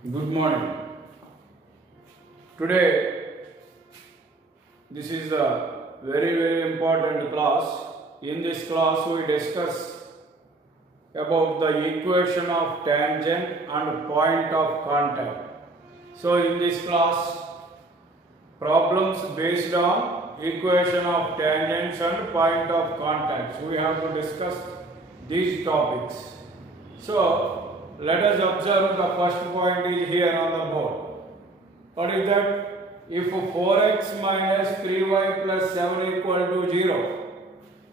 Good morning. Today, this is a very important class. In this class, we discuss about the equation of tangent and point of contact. So, in this class, problems based on equation of tangents and point of contact. So, we have to discuss these topics. So, let us observe the first point is here on the board. What is that? If 4x minus 3y plus 7 equal to 0.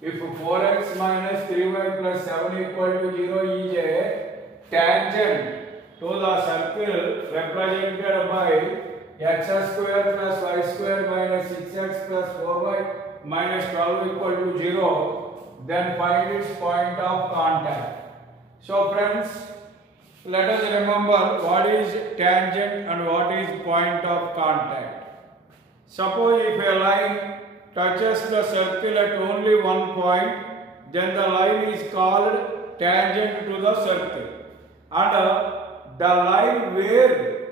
If 4x minus 3y plus 7 equal to 0 is a tangent to the circle represented by x square plus y square minus 6x plus 4y minus 12 equal to 0, then find its point of contact. So friends, let us remember what is tangent and what is point of contact. Suppose if a line touches the circle at only one point, then the line is called tangent to the circle. And the line where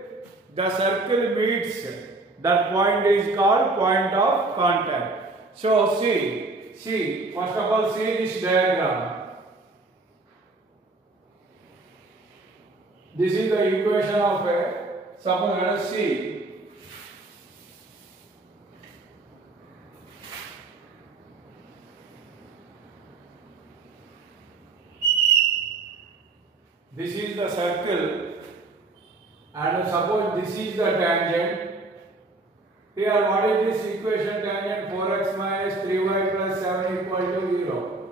the circle meets that point is called point of contact. So see, first of all, see this diagram. This is the equation of a, suppose let us see. This is the circle and suppose this is the tangent. Here what is this equation tangent? 4x minus 3y plus 7 equal to 0.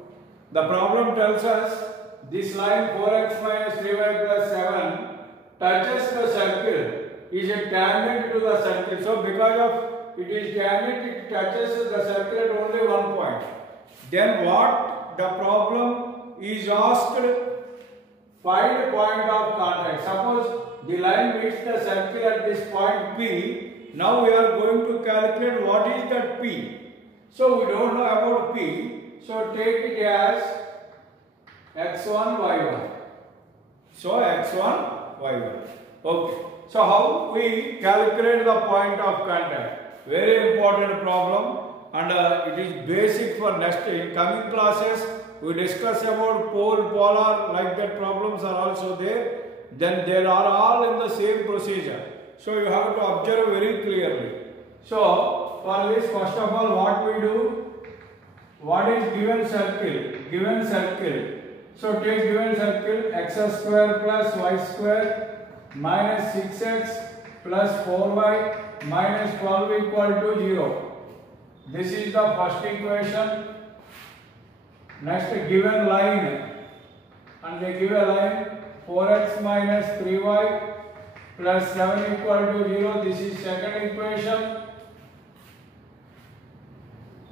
The problem tells us this line 4x minus 3y plus 7 touches the circle, is a tangent to the circle. So because of it is tangent, it touches the circle at only one point. Then what the problem is asked? Find point of contact. Suppose the line meets the circle at this point P. Now we are going to calculate what is that P. So we don't know about P. So take it as x1, y1. So x1, y1. Okay. So how we calculate the point of contact? Very important problem, and it is basic for next in coming classes. We discuss about pole, polar, like that problems are also there. Then they are all in the same procedure. So you have to observe very clearly. So for this, first of all, what we do? What is given circle? Given circle. So take given circle x square plus y square minus 6x plus 4y minus 12 equal to 0. This is the first equation. Next, given line, and they give a line 4x minus 3y plus 7 equal to 0. This is second equation.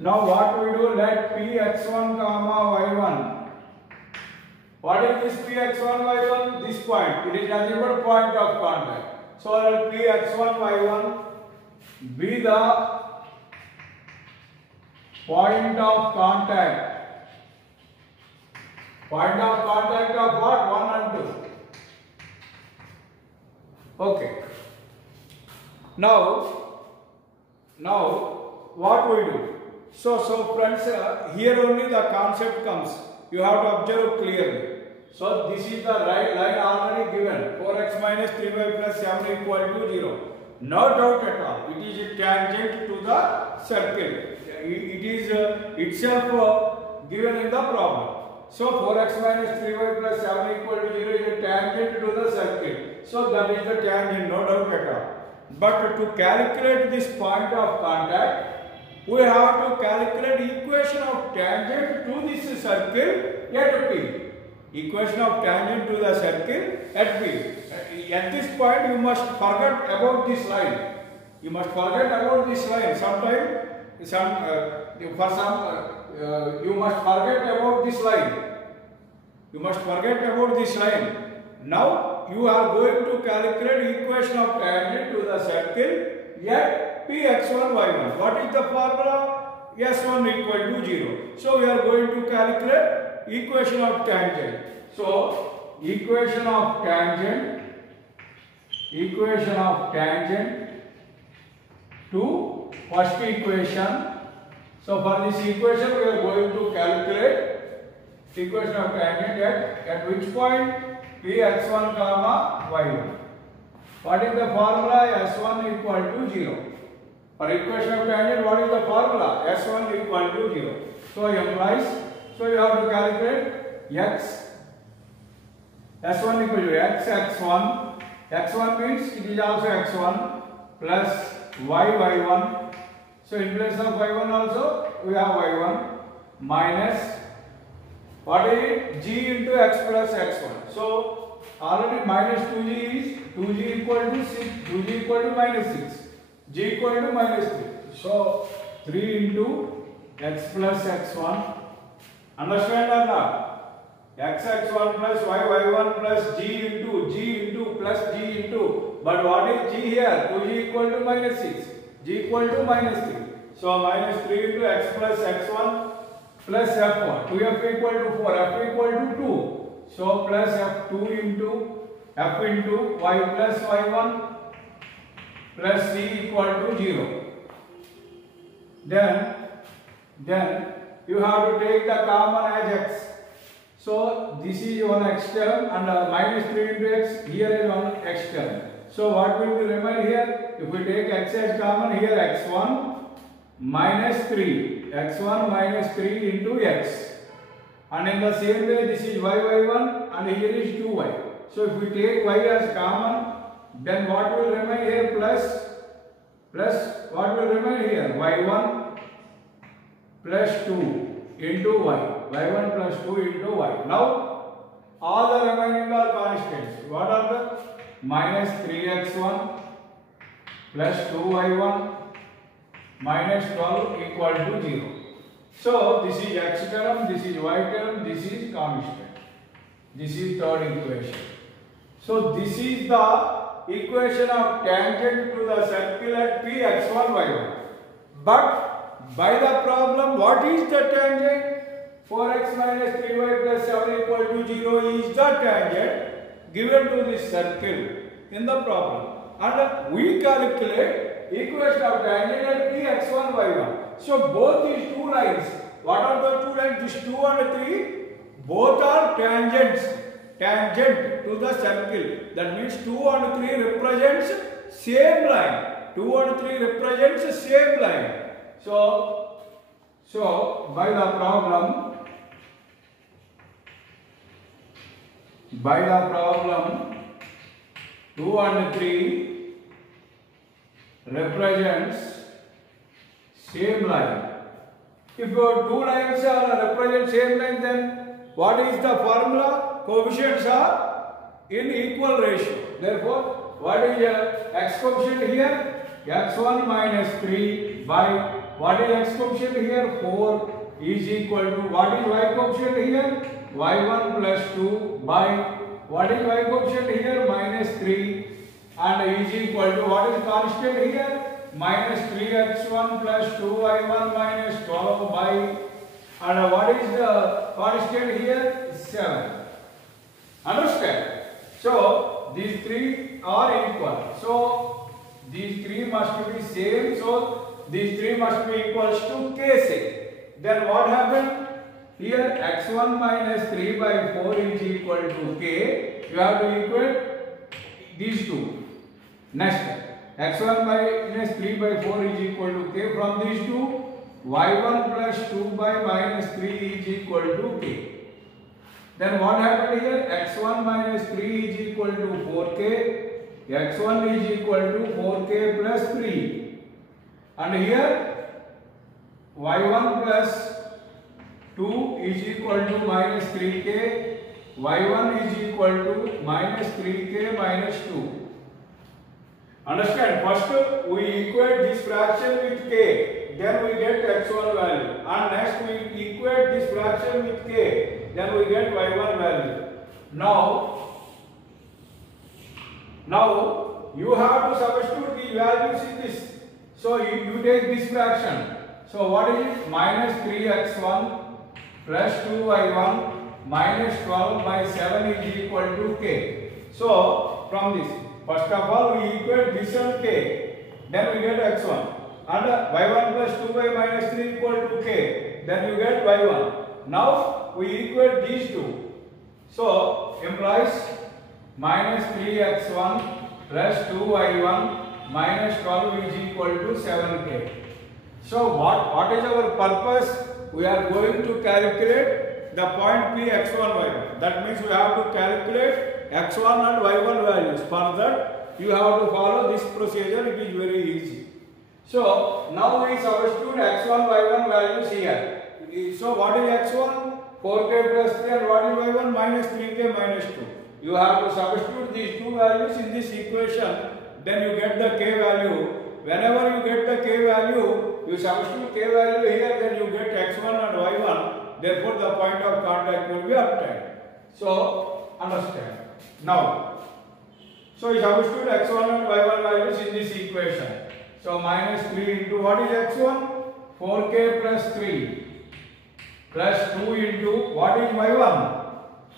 Now what we do? Let Px1 comma y1. What is this Px1 y1? This point. It is nothing but point of contact. So let Px1 y1 be the point of contact. Point of contact of what? 1 and 2. Okay. Now what we do? So friends, here only the concept comes. You have to observe clearly. So this is the right line already given. 4x minus 3y plus 7 equal to 0. No doubt at all. It is a tangent to the circle. It is itself given in the problem. So 4x minus 3y plus 7 equal to 0 is a tangent to the circle. So that is the tangent, no doubt at all. But to calculate this point of contact, we have to calculate equation of tangent to this circle at P. Equation of tangent to the circle at P. At this point, you must forget about this line. You must forget about this line. You must forget about this line. You must forget about this line. Now you are going to calculate equation of tangent to the circle at Px1 y1. What is the formula? S1 equal to 0. So we are going to calculate equation of tangent. So equation of tangent equation of tangent to first equation. So for this equation we are going to calculate equation of tangent at which point Px1 comma y1. What is the formula? S1 equal to 0. For equation of tangent, what is the formula? S1 equal to 0. So implies, so you have to calculate x. S1 equal to x, x1. X1 means it is also x1 plus y1. So in place of y1 also we have y1 minus, what is it? G into x plus x1. So already minus 2g is 2g equal to 6, 2g equal to minus 6, g equal to minus 3. So 3 into x plus x1. Understand or not? X1 plus y1 plus g into plus g into. But what is g here? 2g equal to minus 6, g equal to minus 3. So minus 3 into x plus x1 plus f1. 2f equal to 4, f equal to 2. So plus f2 into f into y plus y1 plus c equal to 0. Then you have to take the common as x. So this is one x term and minus 3 into x, here is one x term. So what will be remain here? If we take x as common, here x1 minus 3, x1 minus 3 into x. And in the same way this is y1 and here is 2y. So if we take y as common, then what will remain here? Plus what will remain here? y1 plus 2 into y. y1 plus 2 into y. Now all the remaining are constants. What are the? Minus 3x1 plus 2y1 minus 12 equal to 0. So this is x term, this is y term, this is constant. This is third equation. So this is the equation of tangent to the circle at Px1 y1. But by the problem, what is the tangent? 4x minus 3y plus 7 equal to 0 is the tangent given to this circle in the problem. And we calculate equation of tangent at Px1 y1. So both these two lines, what are the two lines? This 2 and 3, both are tangent to the circle. That means 2 and 3 represents same line. 2 and 3 represents same line. So by the problem 2 and 3 represents same line. If your two lines are represent same line, then what is the formula? Coefficients are in equal ratio. Therefore, what is x coefficient here? x1 minus 3 by what is x coefficient here? 4 is equal to what is y coefficient here? y1 plus 2 by what is y coefficient here? Minus 3 and is equal to what is constant here? Minus 3x1 plus 2y1 minus 12 by, and what is the constant here? 7. Understand? So these three are equal. So these three must be same. So these three must be equals to Kc. Then what happened? Here x1 minus 3 by 4 is equal to k. You have to equate these two. Next, x1 minus 3 by 4 is equal to k. From these two, y1 plus 2 by minus 3 is equal to k. Then what happened here? x1 minus 3 is equal to 4k. x1 is equal to 4k plus 3. And here y1 plus 2 is equal to minus 3k. y1 is equal to minus 3k minus 2. Understand? First we equate this fraction with k, then we get x1 value, and next we equate this fraction with k, then we get y1 value. Now you have to substitute the values in this. So you take this fraction. So what is it? Minus 3x1 plus 2y1 minus 12 by 7 is equal to k. So from this, First of all, we equate this one k, then we get x1. And y1 plus 2y minus 3 equal to k, then you get y1. Now we equate these two. So implies minus 3x1 plus 2y1 minus 12 is equal to 7k. So what is our purpose? We are going to calculate the point P x1 y1. That means we have to calculate x1 and y1 values. For that you have to follow this procedure. It is very easy. So now we substitute x1 y1 values here. So what is x1? 4k plus 3, and what is y1? Minus 3k minus 2. You have to substitute these two values in this equation. Then you get the k value. Whenever you get the k value, you substitute k value here, then you get x1 and y1. Therefore, the point of contact will be obtained. So, understand. Now, so you substitute x1 and y1 values in this equation. So, minus 3 into what is x1? 4k plus 3 plus 2 into what is y1?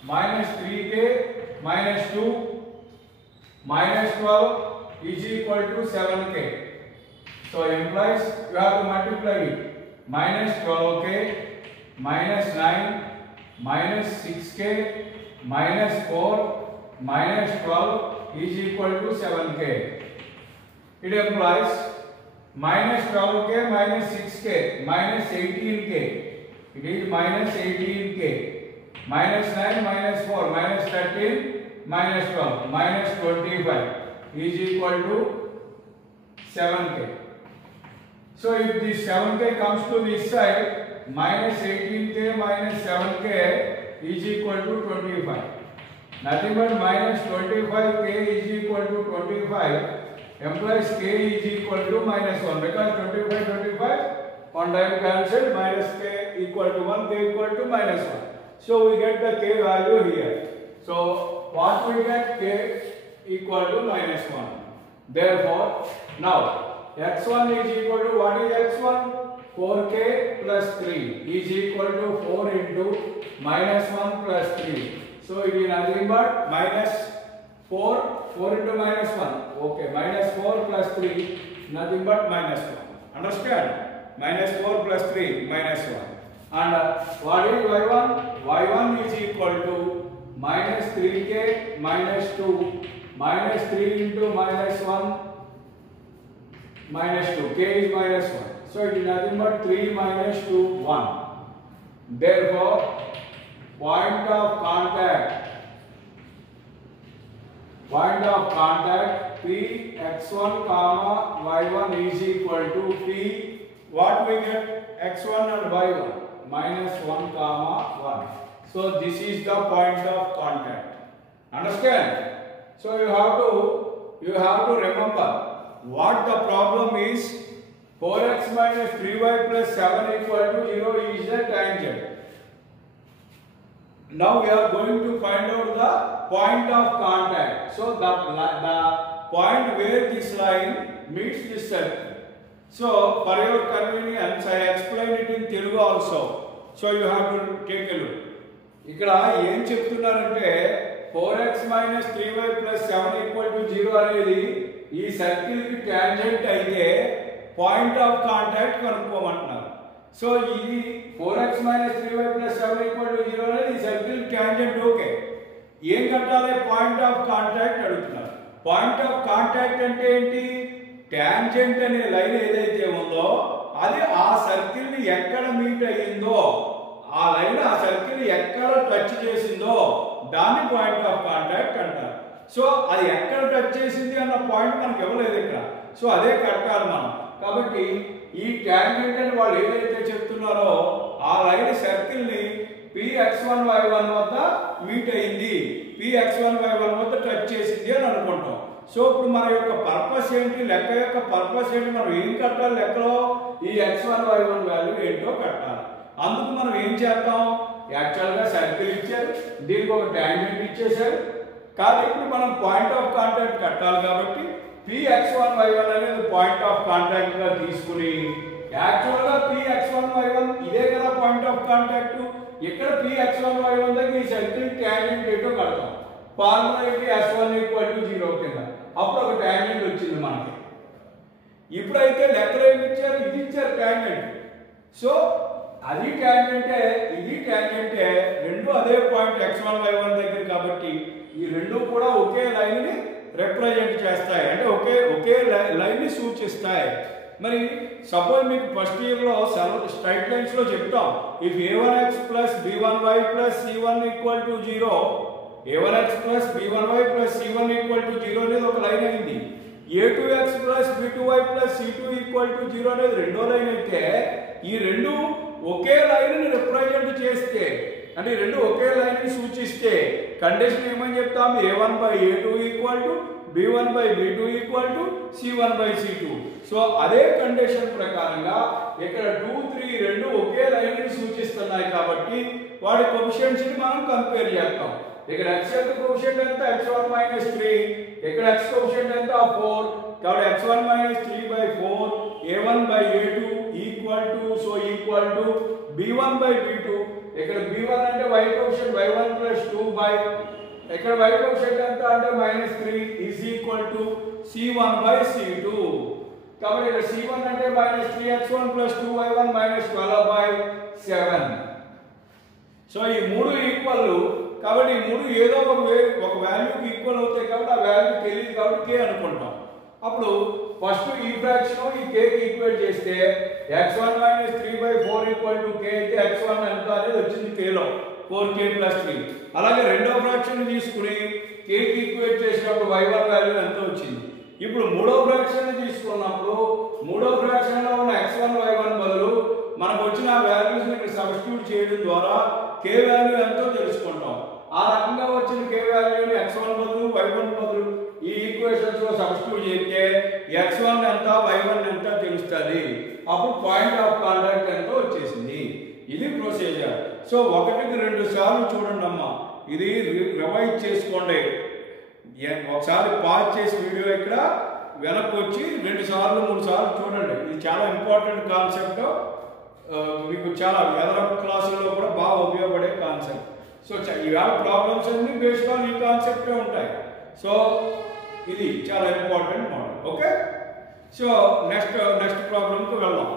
Minus 3k minus 2 minus 12 is equal to 7k. So implies you have to multiply it. Minus 12k minus 9 minus 6k minus 4 minus 12 is equal to 7k. It implies minus 12k minus 6k minus 18k. It is minus 18k. Minus 9 minus 4 minus 13 minus 12 minus 25 is equal to 7k. So if this 7k comes to this side, minus 18k minus 7k is equal to 25. Nothing but minus 25k is equal to 25 implies k is equal to minus 1, because 25 one time cancelled, minus k equal to 1, k equal to minus 1. So we get the k value here. So what we get? K equal to minus 1. Therefore, now x1 is equal to what is x1? 4k plus 3 is equal to 4 into minus 1 plus 3. So it is nothing but minus 4 into minus 1. Okay, minus 4 plus 3 nothing but minus 1. Understand? Minus 4 plus 3 minus 1. And what is y1? y1 is equal to minus 3k minus 2 minus 3 into minus 1 minus 2. K is minus 1. So it is nothing but 3 minus 2, 1. Therefore, point of contact P x1 comma y1 is equal to P, what we get? x1 and y1 minus 1 comma 1. So this is the point of contact. Understand? So you have to remember what the problem is. 4x minus 3y plus 7 equal to 0 is the tangent. Now we are going to find out the point of contact. So the point where this line meets this circle. So for your convenience, I explain it in Telugu also. So you have to take a look. Ikkada em cheptunnarante 4x minus 3y plus 7 equal to 0 అనేది ఈ circle కి టాంజెంట్ అయితే point of contact కనుక్కోమంటున్నారు. సో ఇది 4x minus 3y plus 7 equal to 0 అనేది ఈ circle tangent. Okay, ఏం కట్టాలి? పాయింట్ ఆఫ్ కాంటాక్ట్ అడుగుతున్నారు. పాయింట్ ఆఫ్ కాంటాక్ట్ అంటే ఏంటి? టాంజెంట్ అనే లైన్ ఏదైతే ఉందో అది ఆ సర్కిల్ ని ఎక్కడ మీట్ అయ్యిందో, ఆ లైన్ ఆ సర్కిల్ ఎక్కడ టచ్ చేసిందో దాన్ని పాయింట్ ఆఫ్ కాంటాక్ట్ అంటారు. సో అది ఎక్కడ టచ్ చేసింది అన్న పాయింట్ మనకు ఇవ్వలేదు ఇక్కడ. సో అదే కట్టాలి మనం. కాబట్టి ఈ టాంజెంట్ అని వాళ్ళు ఏదైతే చెప్తున్నారో ఆ లైన్ సర్కిల్ ని Px1y1 వద్ద మీట్ అయింది, Px1y1 వద్ద టచ్ చేసింది అని అనుకుంటాం. సో ఇప్పుడు మన యొక్క పర్పస్ ఏంటి? లెక్క యొక్క పర్పస్ ఏంటి? మనం ఏం కట్టాలి లెక్కలో? ఈ x1y1 వాల్యూ ఏంటో కట్టాలి. అందుకు మనం ఏం చేద్దాం? యాక్చువల్గా సర్కిల్ ఇచ్చారు, దీనికి ఒక టాంజెంట్ ఇచ్చేసారు. కానీ ఇప్పుడు మనం పాయింట్ ఆఫ్ కాంటాక్ట్ కట్టాలి కాబట్టి Px1y1 అనేది పాయింట్ ఆఫ్ కాంటాక్ట్ గా తీసుకుని యాక్చువల్గా Px1y1 ఇదే కదా పాయింట్ ఆఫ్ కాంటాక్ట్. ఇక్కడ Px1y1 దగ్గర ఈ సర్కిల్ టాంజెంట్ ఏంటో కడతాం. ఫార్ములా ఏంటి? S1 ఈక్వల్ టు 0 కింద. అప్పుడు ఒక ట్యాంజెంట్ వచ్చింది మనకి. ఇప్పుడైతే లెక్కలు ఏమి ఇచ్చారు, ఇది ఇచ్చారు ట్యాంజెంట్. సో అది ట్యాంజెంటే, ఇది ట్యాంజెంటే, రెండు అదే పాయింట్ x1 y1 దగ్గర కాబట్టి ఈ రెండు కూడా ఒకే లైన్ని రిప్రజెంట్ చేస్తాయి, అంటే ఒకే లైన్ని సూచిస్తాయి. మరి సపోజ్ మీకు ఫస్ట్ ఇయర్లో స్ట్రైట్ లైన్స్లో చెప్తాం, if a1x plus b1y plus c1 equal to 0, a1x plus b1y plus c1 equal to 0 అనేది ఒక లైన్ అయింది. a2x plus b2y plus c2 equal to 0 అనేది రెండో లైన్ అయితే, ఈ రెండు ఒకే లైన్ని రిప్రజెంట్ చేస్తే, అంటే ఈ రెండు ఒకే లైన్ని సూచిస్తే కండిషన్ ఏమని చెప్తాం, a1 by a2 equal to b1 by b2 equal to c1 by c2. So అదే కండిషన్ ప్రకారంగా ఇక్కడ 2, 3 రెండు ఒకే లైన్ని సూచిస్తున్నాయి కాబట్టి వాటి కోఎఫిషియెంట్స్ ని మనం కంపేర్ చేస్తాం. ఇక్కడ x యొక్క కోఎఫిషియెంట్ ఎంత, x1 మైనస్ 3, ఇక్కడ x కోఎఫిషియెంట్ ఎంత 4, కాబట్టి x1 మైనస్ 3 బై 4 a1 by a2 equal to, so equal to b1 by b2. ఇక్కడ b1 అంటే y కోఎఫిషియెంట్ y1 ప్లస్ 2 బై, ఇక్కడ y కోఎఫిషియెంట్ ఎంత అంటే మైనస్ 3 is equal to c1 by c2. కాబట్టి ఇక్కడ c1 అంటే minus 3x1 plus 2y1 minus 12 బై 7. సో ఈ మూడు ఈక్వల్, కాబట్టి ఈ మూడు ఏదో ఒక వాల్యూకి ఈక్వల్ అవుతాయి కాబట్టి ఆ వాల్యూ తెలియదు కాబట్టి k అనుకుంటాం. అప్పుడు ఫస్ట్ ఈ ఫ్రాక్షన్ ఈ k కి ఈక్వేట్ చేస్తే x1 మైనస్ 3 బై 4 ఈక్వల్ టు k అయితే x1 ఎంత అనేది వచ్చింది k లో 4k ప్లస్ 3. అలాగే రెండో ఫ్రాక్షన్ తీసుకుని k కి ఈక్వేట్ చేసినప్పుడు y1 వాల్యూ ఎంత వచ్చింది. ఇప్పుడు మూడో ఫ్రాక్షన్ తీసుకున్నప్పుడు మూడో ఫ్రాక్షన్ లో ఉన్న x1 y1 బదులు మనకు వచ్చిన వాల్యూస్ ని ఇక్కడ సబ్స్టిట్యూట్ చేయడం ద్వారా k వాల్యూ ఎంతో తెలుసుకుంటాం. ఆ రకంగా వచ్చిన k వాల్యూని x1 బదులు y1 బదులు ఈ ఈక్వేషన్స్ లో సబ్స్టిట్యూట్ చేస్తే x1 ఎంత y1 ఎంత తెలుస్తుంది. అప్పుడు పాయింట్ ఆఫ్ కాంటాక్ట్ ఎంతో వచ్చేసింది. ఇది ప్రొసీజర్. సో ఒకటికి రెండు సార్లు చూడండి అమ్మా, ఇది రివైజ్ చేసుకోండి. ఒకసారి పాజ్ చేసి వీడియో ఇక్కడ వెనక్కి వచ్చి 2 సార్లు 3 సార్లు చూడండి. ఇది చాలా ఇంపార్టెంట్ కాన్సెప్ట్, మీకు చాలా ఎదరపు క్లాసుల్లో కూడా బాగా ఉపయోగపడే కాన్సెప్ట్. సో ఇవాళ ప్రాబ్లమ్స్ అన్ని బేస్డ్ ఆన్ ఈ కాన్సెప్టే ఉంటాయి. సో ఇది చాలా important model. Okay, so next ప్రాబ్లంకి వెళ్దాం.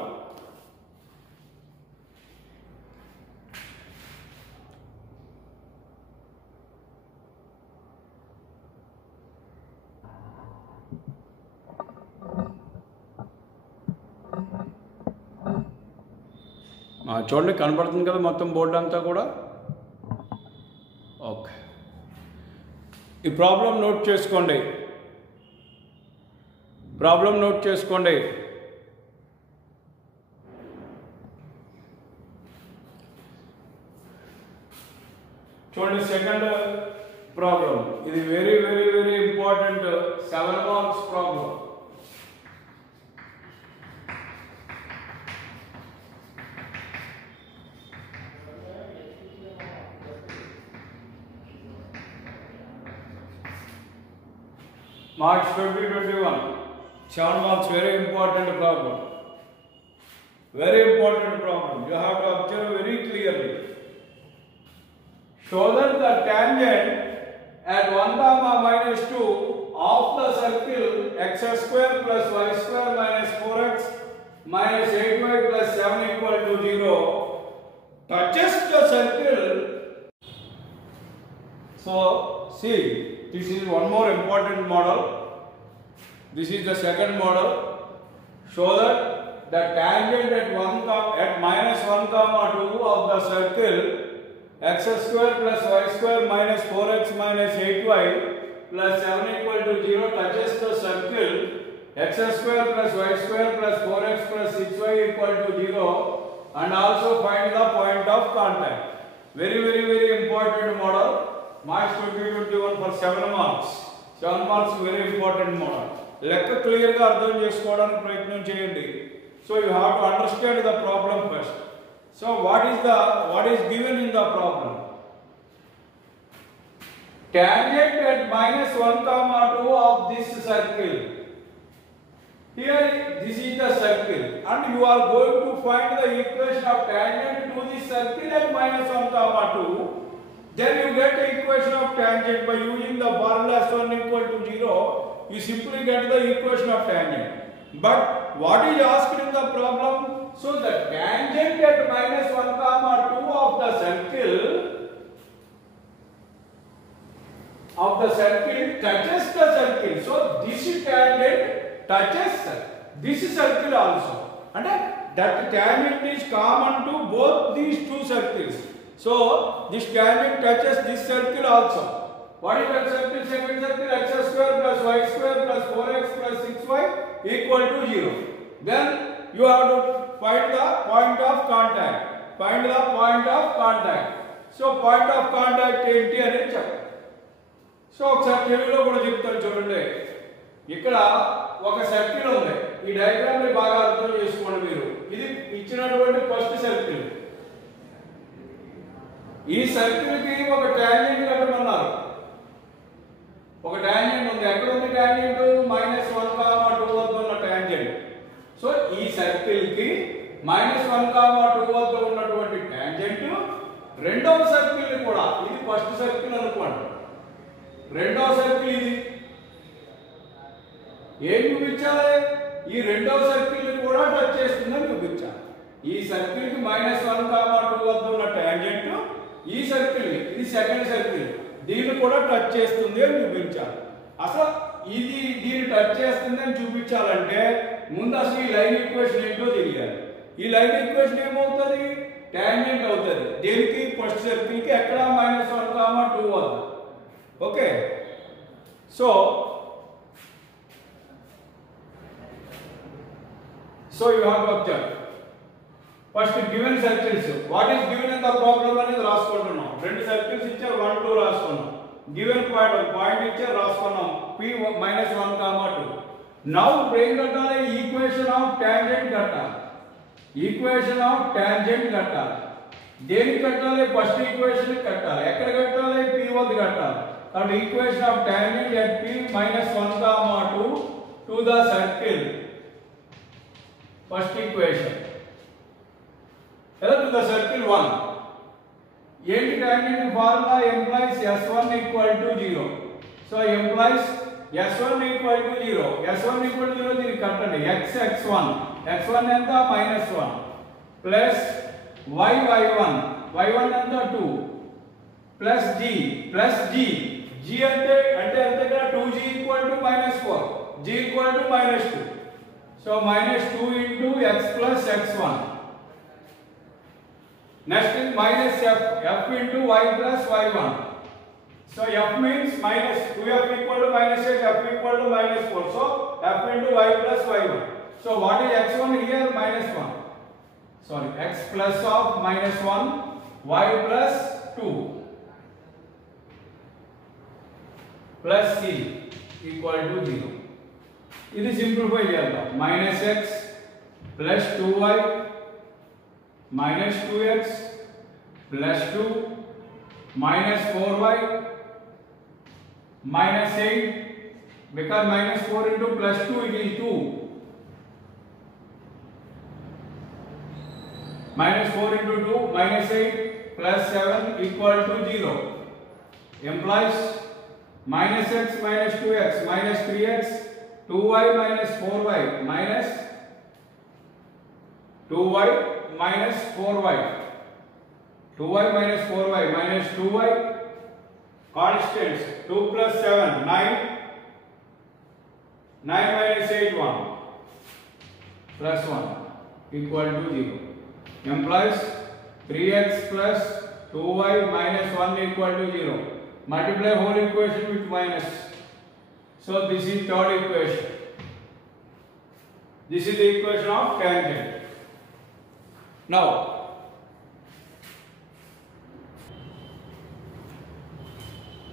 చూడండి, కనపడుతుంది కదా మొత్తం బోర్డు అంతా కూడా. ఓకే, ఈ ప్రాబ్లం నోట్ చేసుకోండి. చూడండి, సెకండ్ ప్రాబ్లం. ఇది very very very important 7 marks problem. March 2021, 7 marks, very important problem. Very important problem. You have to observe very clearly. Show that the tangent at 1 comma minus 2 of the circle x square plus y square minus 4x minus 8y plus 7 equal to 0 touches the circle. So, see, this is one more important model. This is the second model. Show that the tangent at minus 1 comma 2 of the circle x square plus y square minus 4x minus 8y plus 7 equal to 0 touches the circle x square plus y square plus 4x plus 6y equal to 0 and also find the point of contact. Very very very important model. March 2021 for 7 marks. 7 marks very important model. లెక్క క్లియర్ గా అర్థం చేసుకోవడానికి ప్రయత్నం చేయండి. So you have to understand the problem first. So what is given in the problem? Tangent at minus 1 comma 2 of this circle. Here this is the circle and you are going to find the equation of tangent to this circle at minus 1 comma 2. Then you get the equation of tangent by using the formula s1 equal to 0 you simply get the equation of tangent. But what is asked in the problem? So the tangent at minus 1 comma 2 of the circle touches the circle. So this tangent touches this circle also. And that tangent is common to both these two circles. So this tangent touches this circle also. What is that circle? Second circle, x square plus y square plus 4x plus 6y equal to 0. Then you have to find the point of contact. Find the point of contact. So point of contact ఏంటి అనేది చెప్పండి. సో ఒకసారి తెలుగులో కూడా చెప్తాను చూడండి. ఇక్కడ ఒక సర్కిల్ ఉంది. ఈ డయాగ్రామ్ ని బాగా అర్థం చేసుకోండి మీరు. ఇది ఇచ్చినటువంటి ఫస్ట్ సర్కిల్. ఈ సర్కిల్ కి ఒక టాంజెంట్ కట్టమన్నారు. ఒక టాంజెంట్ ఉంది. ఎక్కడ ఉంది టాంజెంట్? -1, 2 వద్ద ఉన్న టాంజెంట్. సో ఈ సర్కిల్ కి -1, 2 వద్ద ఉన్నటువంటి టాంజెంట్ రెండవ సర్కిల్ ని కూడా, ఇది ఫస్ట్ సర్కిల్ అనుకోండి, రెండవ సర్కిల్ ఇది ఏం చూపించాలి? ఈ రెండవ సర్కిల్ ని కూడా టచ్ చేస్తుందని చూపించాలి. ఈ సర్కిల్ కి -1, 2 వద్ద ఉన్న టాంజెంట్ ఈ సర్కిల్ ని, ఇది సెకండ్ సర్కిల్, దీన్ని కూడా టచ్ చేస్తుంది అని చూపించాలి. అసలు ఇది దీన్ని టచ్ చేస్తుంది అని చూపించాలంటే ముందు అసలు ఈ లైన్ ఈక్వేషన్ ఏంటో తెలియాలి. ఈ లైన్ ఈక్వేషన్ ఏమవుతుంది? టాంజెంట్ అవుతుంది. దేనికి? ఫస్ట్ సర్కిల్ కి. ఎక్కడ? -1, 2 వద్ద. Okay. So you have to observe first given circles. What is given in the problem అనేది రాసుకుంటున్నాం. రెండు సర్కిల్స్ ఇచ్చారు, 1, 2 రాసుకున్నాం. గివెన్ పాయింట్ ఇచ్చారు, రాసుకున్నాం p -1, 2. నౌ ఏం కట్టాలి? ఈక్వేషన్ ఆఫ్ టాంజెంట్ కట్టాలి. ఈక్వేషన్ ఆఫ్ టాంజెంట్ కట్టాలి. దేనికి కట్టాలి? ఫస్ట్ ఈక్వేషన్ కట్టాలి. ఎక్కడ కట్టాలి? p వద్ద కట్టాలి. కాబట్టి equation of tangent at p -1, 2 to the circle. First equation to the circle 1. ఏంటి tangent formula? implies s1 equal to 0. So implies s1 equal to 0. s1 equal to 0 దీనికి కట్టండి. x1 ఎంత? -1 ప్లస్ y1 ఎంత? 2 ప్లస్ g అంటే ఇక్కడ 2g equal to -4, g equal to -2. సో -2 into x plus x1. Next is minus f into y plus y1. So f means minus 2f equal to -8, f equal to -4. So f into y plus y1. So what is x1 here? -1. Sorry, x plus of -1, y plus 2 plus c equal to 0. ఇది సింప్లిఫై చేద్దాం. -x plus 2y minus 2x plus 2 minus 4y minus 8, because -4 into plus 2 it is 2, -4 into 2 -8 plus 7 equal to 0. Implies -x minus 2x minus 3x 2y minus 4y minus 2y minus 4y, 2y minus 4y minus 2y, constants 2 plus 7 9, 9 minus 8 1 plus 1 equal to 0. Implies 3x plus 2y minus 1 equal to 0. Multiply whole equation with minus. So this is third equation. This is the equation of tangent. Now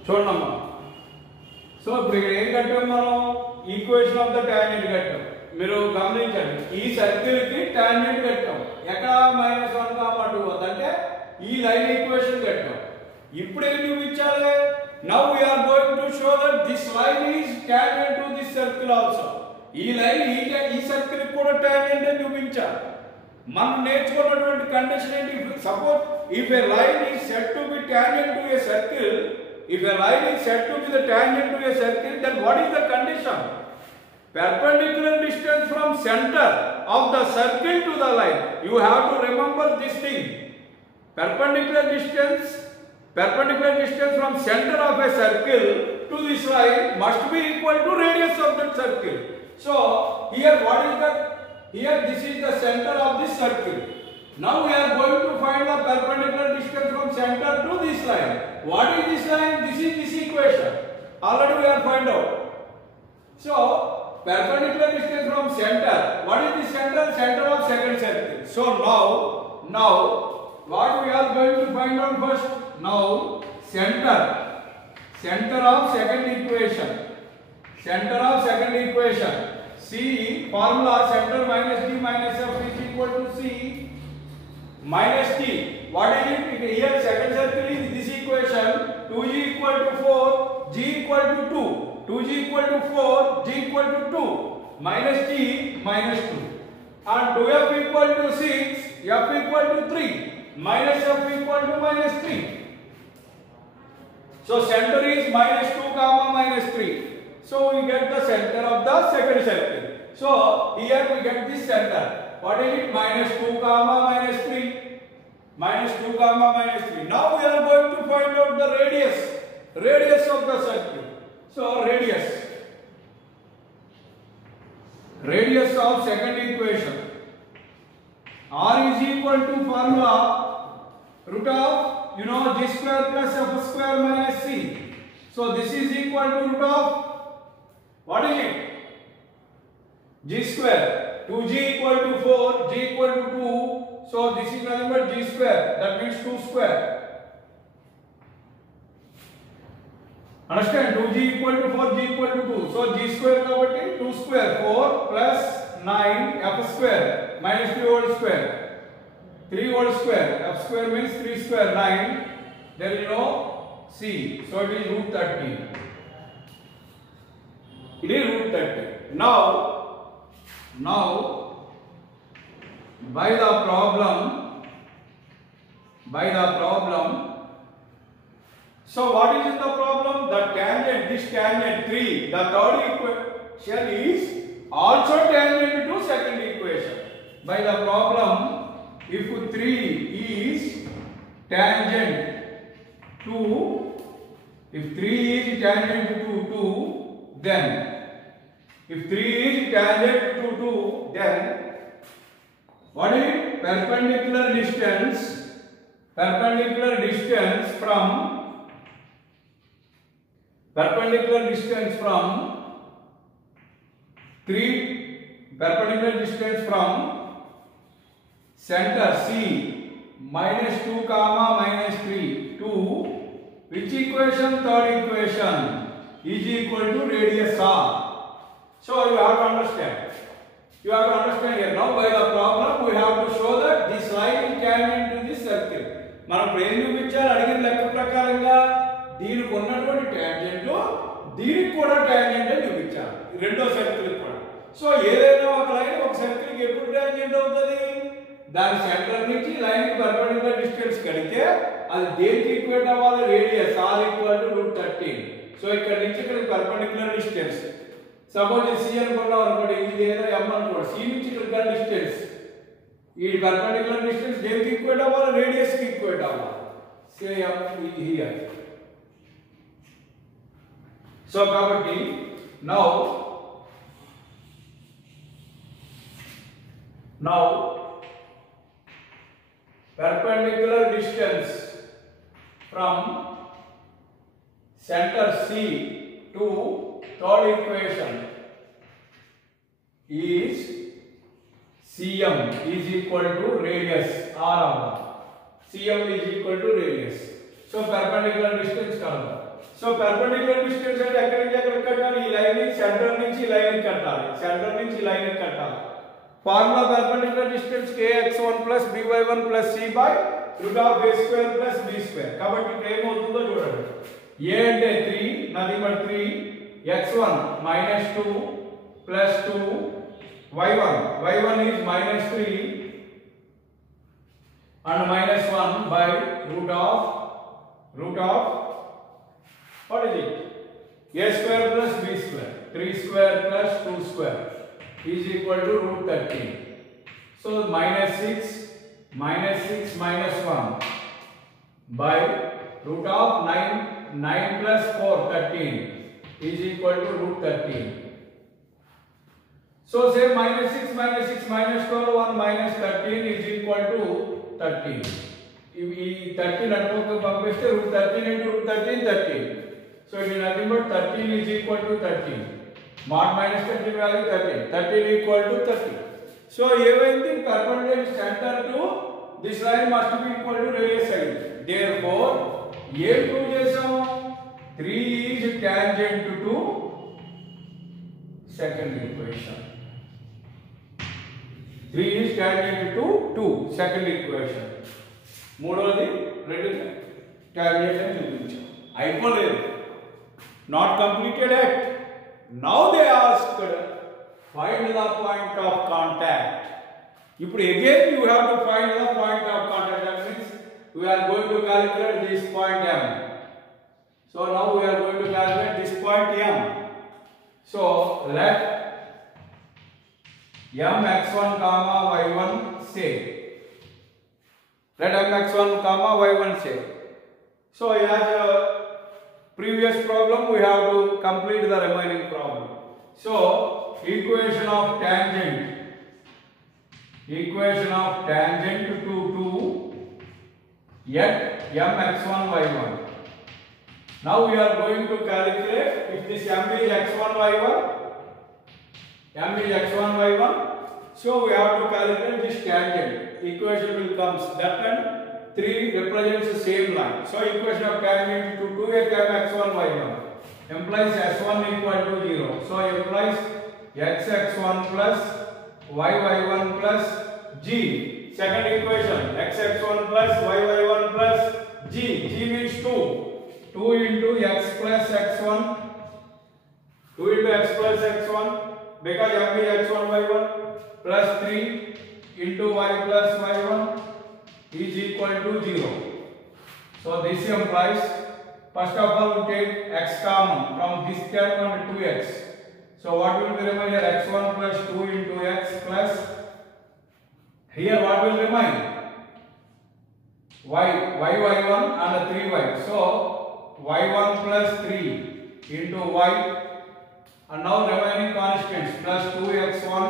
చూడమ్మా. సో ఇప్పుడు ఇక్కడ ఏం కట్టాం మనం? Equation of the tangent కట్టాం. మీరు గమనించండి, ఈ సర్కిల్ కి టాంజెంట్ కట్టాం. ఎక్కడ? -1, 2 వద్ద. అంటే ఈ లైన్ ఈక్వేషన్ కట్టాం. ఇప్పుడు ఏం చూపించాలి? Now we are going to show that this line is tangent to this circle also. ఈ లైన్ ఈ సర్కిల్ కి కూడా టాంజెంట్ అని చూపించాలి. మనం నేర్చుకున్నటువంటి కండిషన్ ఏంటి? Suppose if a line is said to be tangent to a circle, if a line is said to be the tangent to a circle, then what is the condition? Perpendicular distance from center of the circle to the line. You have to remember this thing. Perpendicular distance from center of a circle to this line must be equal to radius of that circle. So here this is the center of this circle. Now we are going to find the perpendicular distance from center to this line. What is this line? This is this equation. Already we have found out. So perpendicular distance from center. What is the center? Center of second circle. So now what we are going to find out first? Now center of second equation. Center of second equation. C formula center minus D minus F is equal to C minus T. What is it? Here second circle is this equation. 2G equal to 4, G equal to 2. 2G equal to 4, G equal to 2. Minus T minus 2. And 2F equal to 6, F equal to 3. Minus F equal to minus 3. So center is minus 2 comma minus 3. So we get the center of the second circle. So here we get this center. What is it? Minus 2 comma minus 3. Minus 2 comma minus 3. Now we are going to find out the radius of the circle. So radius of second equation. R is equal to formula root of G square plus F square minus C. So this is equal to root of what is it? G square. 2G equal to 4, G equal to 2. So this is nothing but G square. That means 2 square. Understand? 2G equal to 4, G equal to 2. So G square కాబట్టి 2 square 4 plus 9 F square minus 3 whole square. 3 whole square. F square means 3 square 9. There is no C. So it is root 30. It is root 30. Now by the problem, so what is in the problem? The tangent, this tangent 3, the third equation is also tangent to second equation. By the problem, if 3 is tangent to 2, then if 3 is tangent to 2, then what is it? Perpendicular distance from center C minus 2 comma minus 3 to which equation? Third equation is equal to radius R. So you have to understand. Here. Now by the problem we have to show that this line is tangent to this circle. మనం ఏం చూపించాలి అడిగిన లెక్క ప్రకారంగా దీనికి ఉన్నటువంటి టాంజెంట్ దీనికి కూడా టాంజెంట్ అని చూపించాలి. రెండో సర్కిల్ కూడా. సో ఏదైనా ఒక లైన్ ఒక సర్కిల్ కి ఎప్పుడు టాంజెంట్ అవుతుంది? దాని సెంటర్ నుంచి లైన్ కి పర్పెండిక్యులర్ డిస్టెన్స్ కడితే అది దేనికి ఈక్వల్ అవ్వాలి? Radius R equal to root 13. సో ఇక్కడ నుంచి ఇక్కడికి పర్పెండిక్యులర్ డిస్టెన్స్ సపోజ్ C అనుకున్నాం అనుకోండి, ఇది ఏదో M అనుకోండి, C నుంచి ఇక్కడ డిస్టెన్స్ ఈ పర్పెండిక్యులర్ డిస్టెన్స్ దేనికి ఈక్వల్ అవ్వాలి? రేడియస్ కి ఈక్వల్ అవ్వాలి. సే M హియర్. సో కాబట్టి now perpendicular distance from center C to third equation is CM is equal to radius R. CM is equal to radius. So perpendicular distance కనుక. So perpendicular distance అంటే ఎక్కడి నుంచి ఎక్కడికి కట్టాలి? ఈ లైన్ ని సెంటర్ నుంచి ఈ లైన్ కి కట్టాలి. Formula perpendicular distance kx1 plus by1 plus c by root of a square plus b square. కాబట్టి ఇక్కడ ఏమవుతుందో చూడండి. a అంటే 3, nothing but 3, x1 minus 2 plus 2, y1 is minus 3 and minus 1 by root of What is it? A square plus b square. 3 square plus 2 square is equal to root 13. So minus 6 minus 1 by root of 9 plus 4 13 is equal to root 13. So say minus 6 minus 12 1 minus 13 is equal to 13. ఈ 13 అటుపక్క పంపిస్తే root 13 into root 13 13. So it is nothing but 13 is equal to 13. Mod minus 13 value 13. 13 equal to 30. So everything perpendicular center to this line must be equal to radius side. Therefore, ఏం ప్రూవ్ చేసాము? 3 is tangent to second equation. 3 is tangent to 2 second equation. మూడోది రెండు tangent అని చూపించాం. అయిపోలేదు. Not completed yet. Now they asked find the point of contact. ఇప్పుడు again you have to find the point of contact. That means we are going to calculate this point M. So now we are going to calculate this point M. So let mx1 comma y1 say. Let mx1 comma y1 say. So as previous problem we have to complete the remaining problem. So equation of tangent to 2 at mx1 y1. Now we are going to calculate if this m is x1 y1. So we have to calculate this tangent. Equation will come that time 3 represents the same line. So equation of tangent to 2 at mx1 y1 implies s1 equal to 0. So implies xx1 plus yy1 plus g. Second equation xx1 plus yy1 plus g. G means 2. 2 into x plus x1. 2 into x plus x1 because m is x1 y1 plus 3 into y plus y1 is equal to 0. So this implies first of all we take x common from this term and 2x. So what will be remain here? x1 plus 2 into x plus here what will remain? y1 and 3y. So y1 plus 3 into y and now remaining constants plus 2x1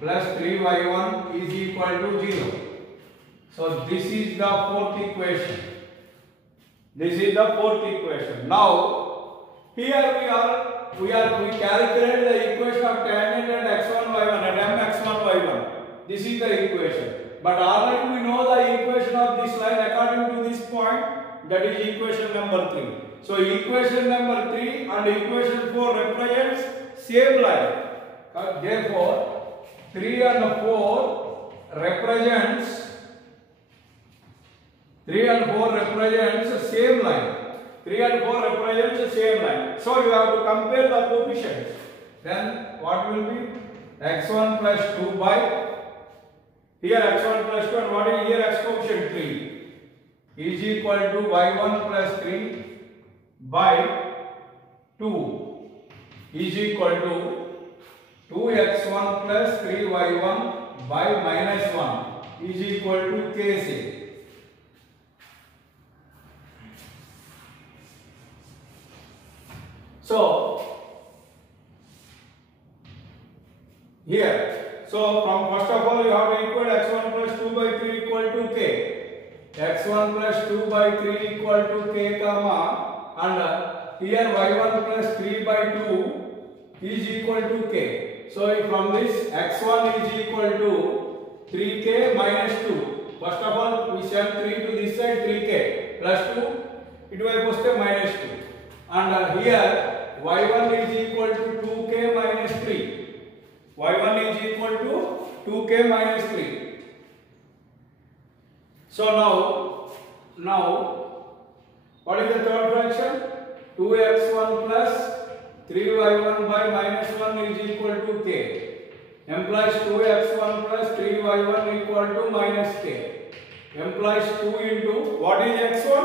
plus 3y1 is equal to 0. So this is the fourth equation. Now here we calculate the equation of tangent at x1 y1 at mx1 y1. This is the equation. But already we know the equation of this line according to this point, that is equation number 3. So equation number 3 and equation 4 represents same line. Therefore 3 and 4 represents the same line. 3 and 4 represents the same line. So you have to compare the coefficients. Then what will be? x1 plus 2 by here x1 plus 2 and what is here x coefficient 3 is equal to y1 plus 3 by 2 is equal to 2x1 plus 3y1 by minus 1 is equal to kc. So here, so from first of all you have to equal x1 plus 2 by 3 equal to k. x1 plus 2 by 3 equal to k comma and here y1 plus 3 by 2 is equal to k. So from this x1 is equal to 3k minus 2. First of all we send 3 to this side 3k plus 2 it will post minus 2 and here y1 is equal to 2k minus 3. y1 is equal to 2k minus 3. So now what is the third fraction? 2x1 plus 3y1 by minus 1 is equal to k. Implies 2x1 plus 3y1 equal to minus k. Implies 2 into what is x1?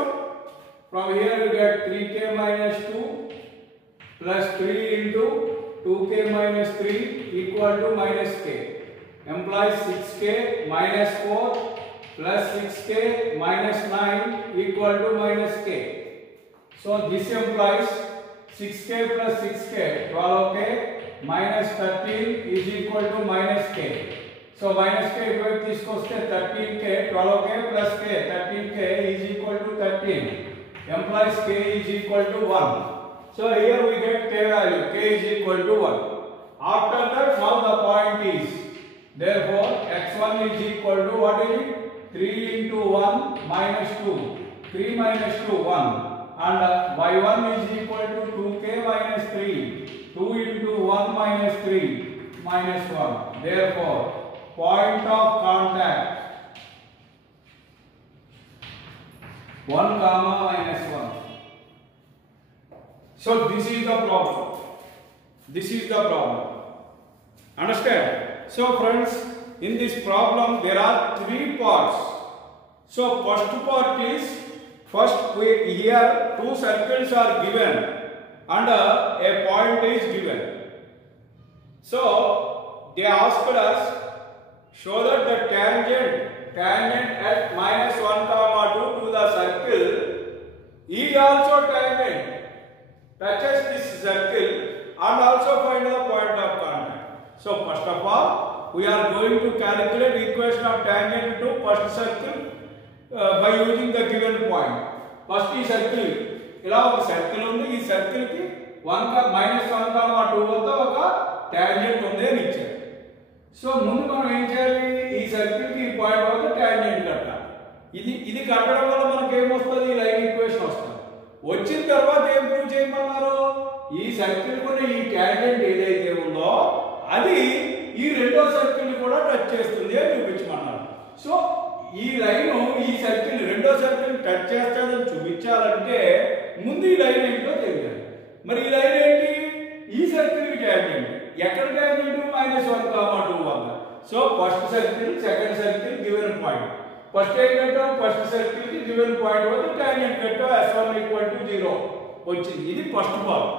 From here you get 3k minus 2 plus 3 into 2k minus 3 equal to minus k. Implies 6k minus 4 plus 6k minus 9 equal to minus k. So this implies 6k plus 6k 12k minus 13 is equal to minus k. So minus k equal తీసుకొస్తే 13k 12k plus k 13k is equal to 13. Implies k is equal to 1. So here we get k value, k is equal to 1. After that now the point is, therefore x1 is equal to what is it? 3 into 1 minus 2. 3 minus 2 1. And y1 is equal to 2k minus 3. 2 into 1 minus 3 minus 1. Therefore point of contact 1 comma minus 1. So this is the problem. This is the problem. Understand? So friends, in this problem there are 3 parts. So first part is, here 2 circles are given and a point is given. So they asked us, show that the tangent at minus 1 comma 2 to the circle is also tangent, touches this circle, and also find the point of contact. So first of all we are going to calculate equation of tangent to first circle by using the given point. First ఈ circle ఇలా ఒక circle ఉంది, ఈ circle కి minus 1 comma 2 వద్ద ఒక tangent ఉంది అని ఇచ్చారు. సో ముందు మనం ఏం చేయాలి, ఈ సర్కిల్ కి పాయింట్ వద్ద టాంజెంట్ కట్టాలి. ఇది కట్టడం వల్ల మనకి ఏమొస్తుంది, లైన్ ఈక్వేషన్ వస్తుంది. వచ్చిన తర్వాత ఏం ప్రూవ్ చేయమన్నారు, ఈ సర్కిల్ కూడా ఈ టాంజెంట్ ఏదైతే ఉందో అది ఈ రెండో సర్కిల్ కూడా టచ్ చేస్తుంది అని చూపించమన్నారు. సో ఈ లైన్ ఈ సర్కిల్ రెండో సర్కిల్ టచ్ చేస్తుందని చూపించాలంటే ముందు ఈ లైన్ ఏంటో తెలియాలి. మరి ఈ లైన్ ఏంటి, ఈ సర్కిల్ కి టాంజెంట్. ఎక్కడ టాంజెంట్, minus 1 comma 2 వద్ద. So first circle second circle given point. First ఏం కట్టాం, ఫస్ట్ సర్కిల్ కి గివెన్ పాయింట్ వద్ద టాంజెంట్ కట్టాం, s1 = 0 వచ్చింది. ఇది ఫస్ట్ పార్ట్.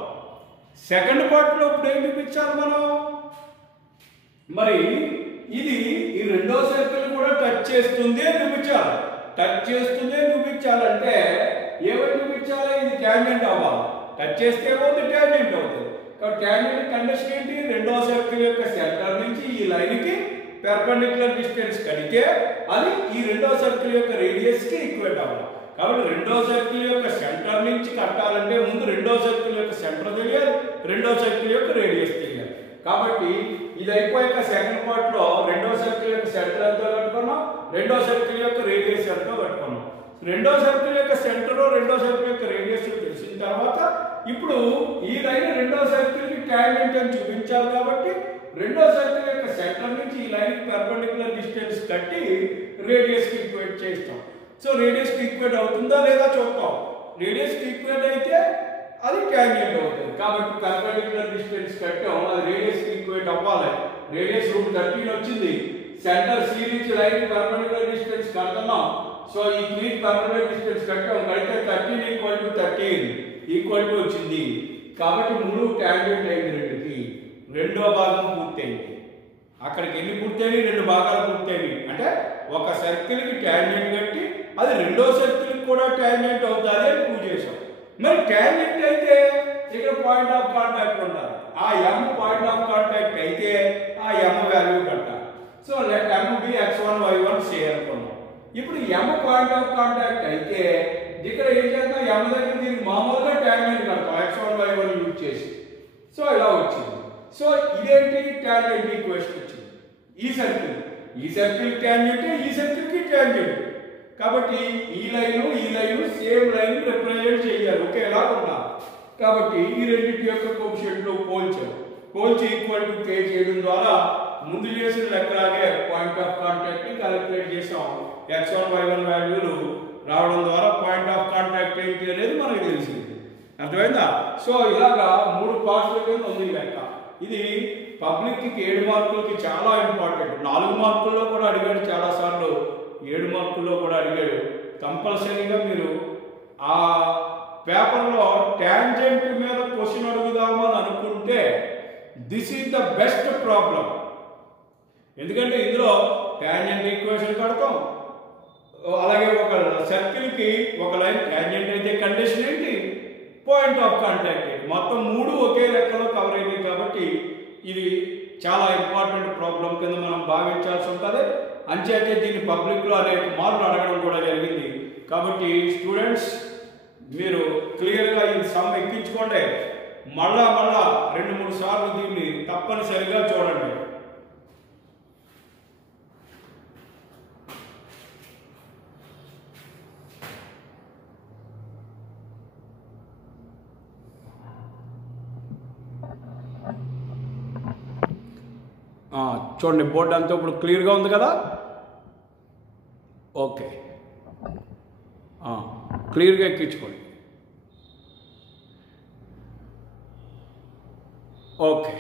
సెకండ్ పార్ట్ లో ఇప్పుడు ఏం చూపించాలి మనం, మరి ఇది ఈ రెండో సర్కిల్ కూడా టచ్ చేస్తుంది అని చూపించాలి. టచ్ చేస్తుంది అని చూపించాలంటే ఏమని చూపించాలి, ఇది టాంజెంట్ అవ్వాలి. టచ్ చేస్తే ఏమవుతుంది, టాంజెంట్ అవుతుంది. కాబట్టి టాంజెంట్ కండిషన్ ఏంటి, రెండో సర్కిల్ యొక్క సెంటర్ నుంచి ఈ లైన్ కి పెర్పెండిక్యులర్ డిస్టెన్స్ కడితే అది ఈ రెండో సర్కిల్ యొక్క రేడియస్ కి ఈక్వల్ అవ్వాలి. కాబట్టి రెండో సర్కిల్ యొక్క సెంటర్ నుంచి కట్టాలంటే ముందు రెండో సర్కిల్ యొక్క సెంటర్ తెలియాలి, రెండో సర్కిల్ యొక్క రేడియస్ తెలియాలి. కాబట్టి ఇది అయిపోయాక సెకండ్ పార్ట్ లో రెండో సర్కిల్ యొక్క సెంటర్ ఎంతో కట్టుకున్నాం, రెండో సర్కిల్ యొక్క రేడియస్ ఎంతో కట్టుకున్నాం. రెండో సర్కిల్ యొక్క సెంటర్, రెండో సర్కిల్ యొక్క రేడియస్ తెలిసిన తర్వాత ఇప్పుడు ఈ లైన్ రెండో సర్కిల్ కి టాంజెంట్ అని చూపించాలి. కాబట్టి రెండో సర్కిల్ యొక్క సెంటర్ నుంచి ఈ లైన్ కి పెర్పెండిక్యులర్ డిస్టెన్స్ కట్టి రేడియస్ కి ఈక్వేట్ చేస్తాం. సో రేడియస్ కి ఈక్వేట్ అవుతుందా లేదా చూద్దాం. రేడియస్ కి ఈక్వేట్ అయితే అది టాంజెంట్ అవుతుంది. కాబట్టి పెర్పెండిక్యులర్ డిస్టెన్స్ కట్టాం, అది రేడియస్ కి ఈక్వేట్ అవ్వాలి. రేడియస్ రూట్ 13 వచ్చింది. సెంటర్ సి నుంచి లైన్ కి పెర్పెండిక్యులర్ డిస్టెన్స్ కడుతున్నాం. సో ఈ క్లీన్ పెర్పెండిక్యులర్ డిస్టెన్స్ కట్టాం, కడితే 13 = 13 ఈక్వల్ టు వచ్చింది. కాబట్టి ముందు టాంజెంట్ అయింది రెండుకి, రెండో భాగం పూర్తయింది. అక్కడికి ఎన్ని పూర్తయినాయి, 2 భాగాలు పూర్తయినాయి. అంటే ఒక సర్కిల్ కి టాంజెంట్ కట్టి అది రెండో సర్కిల్ కి కూడా టాంజెంట్ అవుతుంది అని ప్రూవ్ చేసాం. మరి టాంజెంట్ అయితే ఇక్కడ పాయింట్ ఆఫ్ కాంటాక్ట్ ఉండాలి. ఆ m పాయింట్ ఆఫ్ కాంటాక్ట్ అయితే ఆ m వాల్యూ కట్టాలి. So let m be x1 y1 say అనుకున్నాం. ఇప్పుడు m పాయింట్ ఆఫ్ కాంటాక్ట్ అయితే ఇక్కడ ఏం చేద్దాం, m దగ్గర దీనికి మామూలుగా టాంజెంట్ కడతాం x1 y1 యూజ్ చేసి. సో ఇలా వచ్చింది. సో ఇదేంటి, టాంజెంట్ ఈక్వేషన్ వచ్చింది. ఈ సర్కిల్ టాంజెంట్, ఈ సర్కిల్ కి టాంజెంట్. కాబట్టి ఈ లైన్ సేమ్ లైన్ రిప్రజెంట్ చేయాలి, ఒకేలా ఉండాలి. కాబట్టి ఈ రెండింటి యొక్క కోఎఫిషియంట్లు పోల్చి ఈక్వల్ టు k చేయడం ద్వారా ముందు చేసిన లెక్కలాగే పాయింట్ ఆఫ్ కాంటాక్ట్ ని క్యాలిక్యులేట్ చేసాం. x1 y1 వాల్యూలు రావడం ద్వారా పాయింట్ ఆఫ్ కాంటాక్ట్ ఏంటి అనేది మనకు తెలిసింది. అర్థమైందా? సో ఇలాగా 3 పార్ట్ల కింద ఉంది లెక్క. ఇది పబ్లిక్ కి 7 మార్కులకి చాలా ఇంపార్టెంట్. 4 మార్కుల్లో కూడా అడిగాడు చాలాసార్లు, 7 మార్కుల్లో కూడా అడిగాడు. కంపల్సరీగా మీరు ఆ పేపర్లో ట్యాంజెంట్ మీద క్వశ్చన్ అడుగుదామని అనుకుంటే this is the best problem. ఎందుకంటే ఇందులో ట్యాంజెంట్ ఈక్వేషన్ కడతాం, అలాగే ఒక సర్కిల్కి ఒక లైన్ ట్యాంజెంట్ అయితే కండిషన్ ఏంటి, పాయింట్ ఆఫ్ కాంటాక్ట్ ఏంటి, మొత్తం మూడు ఒకే లెక్కలో కవర్ అయింది. కాబట్టి ఇది చాలా ఇంపార్టెంట్ ప్రాబ్లం కింద మనం భావించాల్సి ఉంటుంది. అంచేతే దీన్ని పబ్లిక్లో అనేక మార్లు అడగడం కూడా జరిగింది. కాబట్టి స్టూడెంట్స్ మీరు క్లియర్గా ఈ సమ్ ఎక్కించుకోండి. మళ్ళా 2-3 సార్లు దీన్ని తప్పనిసరిగా చూడండి. చూడండి బోర్డు అంతా ఇప్పుడు క్లియర్గా ఉంది కదా. ఓకే, క్లియర్గా ఎక్కించుకోండి. ఓకే.